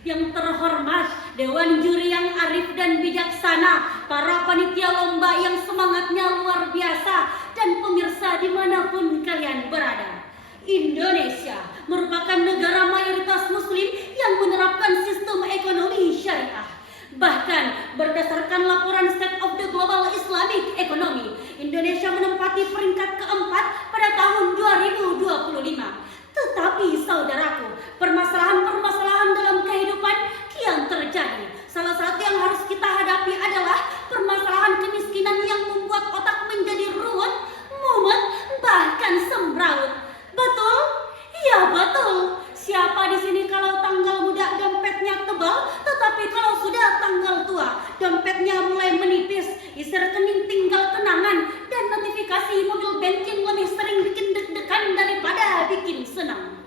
Yang terhormat, Dewan Juri yang arif dan bijaksana, para panitia lomba yang semangatnya luar biasa, dan pemirsa dimanapun kalian berada. Indonesia merupakan negara mayoritas muslim yang menerapkan sistem ekonomi syariah. Bahkan berdasarkan laporan State of the Global Islamic Economy, Indonesia menempati peringkat keempat pada tahun 2025. Tetapi saudaraku, permasalahan-permasalahan dalam kehidupan kian terjadi. Salah satu yang harus kita hadapi adalah permasalahan kemiskinan yang membuat otak menjadi ruwet, mumet, bahkan semrawut. Betul? Ya betul. Siapa di sini kalau tanggal muda dompetnya tebal, tetapi kalau sudah tanggal tua dompetnya mulai menipis, isi rekening tinggal kenangan, dan notifikasi mobil banking lebih sering bikin deg-degan daripada bikin senang.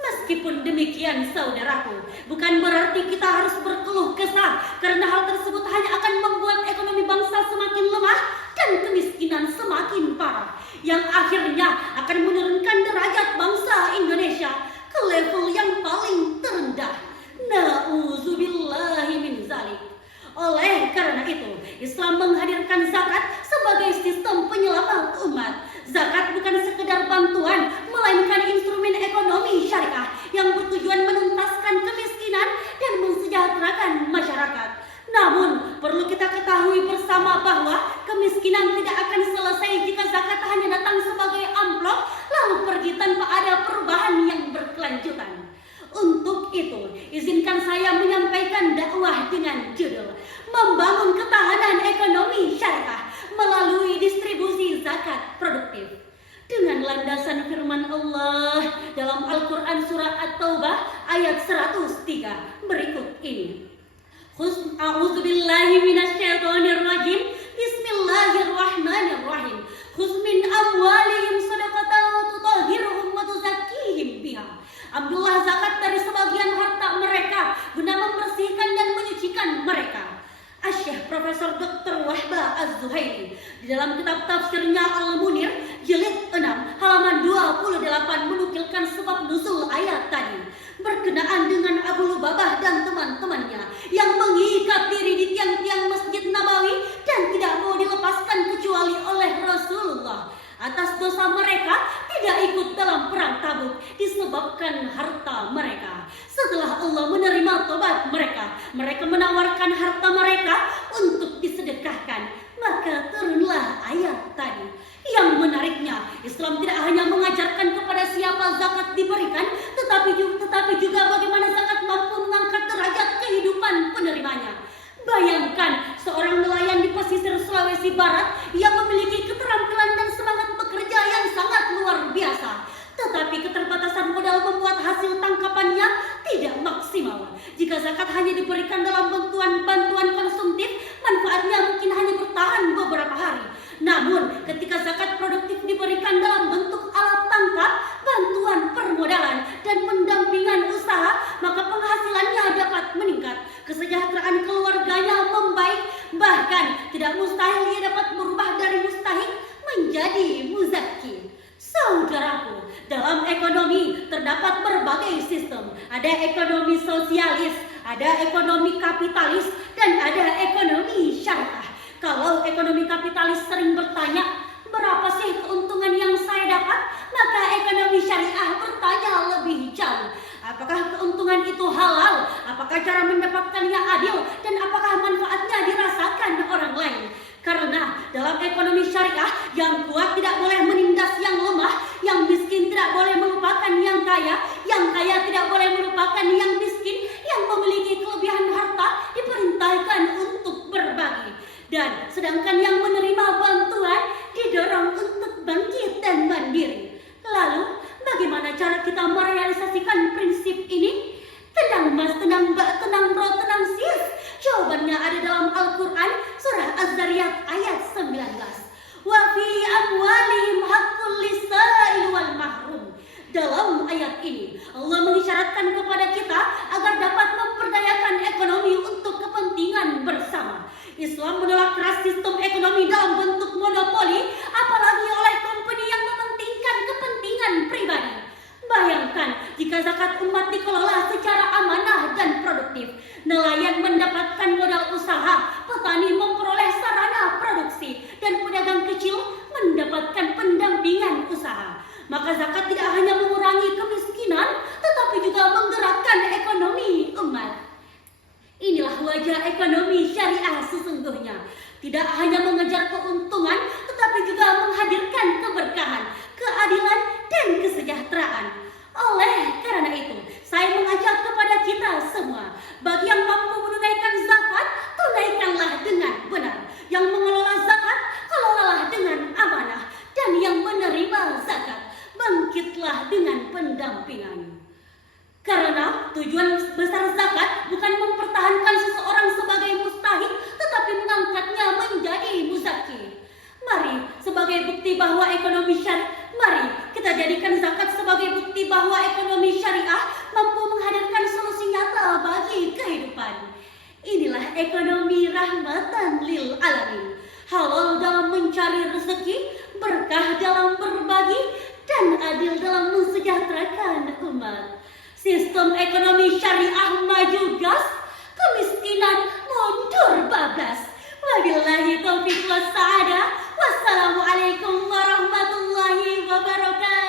Meskipun demikian saudaraku, bukan berarti kita harus berkeluh kesah, karena hal tersebut hanya akan membuat ekonomi bangsa semakin lemah dan kemiskinan semakin parah, yang akhirnya akan menurunkan derajat bangsa Indonesia ke level yang paling terendah. Na'udzubillahi min zalik. Oleh karena itu, Islam menghadirkan zakat sebagai sistem penyelamat umat. Zakat bukan sekedar bantuan, melainkan instrumen ekonomi syariah yang bertujuan menuntaskan kemiskinan dan mensejahterakan masyarakat. Namun, perlu kita ketahui bersama bahwa kemiskinan tidak akan selesai jika zakat hanya datang sebagai amplop lalu pergi tanpa ada perubahan yang berkelanjutan. Untuk itu, izinkan saya menyampaikan dakwah dengan judul Membangun Ketahanan Ekonomi Syariah melalui distribusi zakat produktif. Dengan landasan firman Allah dalam Al-Quran surah At-Taubah ayat 103 berikut ini. A'udzubillahi minasyaitonirrajim. Bismillahirrahmanirrahim. Khudz min amwalihim shadaqatan tutahhiruhum wa tuzakkihim biha. Ambillah zakat dari sebagian harta mereka guna membersihkan dan menyucikan mereka. Asy-Syaikh Profesor Dr. Wahbah Az-Zuhaili di dalam kitab tafsirnya Al-Munir jilid 6 halaman 28 menukilkan sebab nuzul ayat tadi berkenaan dengan Abu Lubabah dan teman-temannya yang mengikat diri di tiang-tiang Masjid Nabawi dan tidak mau dilepaskan kecuali oleh Rasulullah. Atas dosa mereka tidak ikut dalam perang Tabuk disebabkan harta mereka. Setelah Allah menerima tobat mereka, mereka menawarkan harta mereka untuk disedekahkan. Maka turunlah ayat tadi. Yang menariknya, Islam tidak hanya mengajarkan kepada siapa zakat diberikan, tetapi juga bagaimana zakat mampu mengangkat derajat kehidupan penerimanya. Bayangkan seorang nelayan di pesisir Sulawesi Barat yang memiliki keterampilan dan semangat bekerja yang sangat luar biasa. Tetapi keterbatasan modal membuat hasil tangkapannya tidak maksimal. Jika zakat hanya diberikan dalam bantuan konsumtif, manfaatnya mungkin hanya bertahan beberapa hari. Namun, ketika zakat produktif diberikan dalam bentuk alat tangkap, bantuan permodalan, dan pendampingan usaha, maka penghasilannya dapat meningkat. Kesejahteraan keluarganya membaik, bahkan tidak mustahil ia dapat berubah dari mustahik menjadi muzaki. Saudaraku, dalam ekonomi terdapat berbagai sistem. Ada ekonomi sosialis, ada ekonomi kapitalis, dan ada ekonomi syariah. Kalau ekonomi kapitalis sering bertanya, berapa sih keuntungan yang saya dapat? Maka ekonomi syariah bertanya lebih jauh. Apakah keuntungan itu halal? Apakah cara mendapatkannya adil? Dan apakah manfaatnya dirasakan orang lain? Karena dalam ekonomi syariah, yang kuat tidak boleh menindas yang lemah, yang miskin tidak boleh melupakan yang kaya tidak boleh melupakan yang miskin, yang memiliki kelebihan harta diperintahkan untuk berbagi. Dan sedangkan yang menerima bantuan didorong untuk bangkit dan mandiri. Lalu, bagaimana cara kita merealisasikan prinsip ini? Tenang mas, tenang mbak, tenang bro, tenang sis. Jawabannya ada dalam Al-Quran surah Az-Zariyat ayat 19. Wa fi amwalihim haqqul lis-sa'il wal mahrum. Dalam ayat ini Allah mengisyaratkan kepada kita agar dapat memperdayakan ekonomi untuk kepentingan bersama. Islam menolak keras sistem ekonomi dalam bentuk monopoli, apalagi oleh company yang mementingkan kepentingan pribadi. Bayangkan jika zakat umat dikelola secara amanah dan produktif. saja ekonomi syariah sesungguhnya tidak hanya mengejar keuntungan, tetapi juga menghadirkan keberkahan, keadilan, dan kesejahteraan. Oleh karena itu, saya mengajak kepada kita semua, bagi yang mampu menunaikan zakat, tunaikanlah dengan benar. Yang mengelola zakat, kelolalah dengan amanah. Dan yang menerima zakat, bangkitlah dengan pendampingan. Karena tujuan besar zakat bukan mempertahankan seseorang sebagai mustahik, tetapi mengangkatnya menjadi muzaki. Mari sebagai bukti bahwa ekonomi syariah, mari kita jadikan zakat sebagai bukti bahwa ekonomi syariah mampu menghadirkan solusi nyata bagi kehidupan. Inilah ekonomi rahmatan lil alamin. Halal dalam mencari rezeki, berkah dalam berbagi, dan adil dalam mensejahterakan umat. Sistem ekonomi syariah maju gas, kemiskinan mundur bablas. Wabillahi taufiq was sa'adah. Wassalamualaikum warahmatullahi wabarakatuh.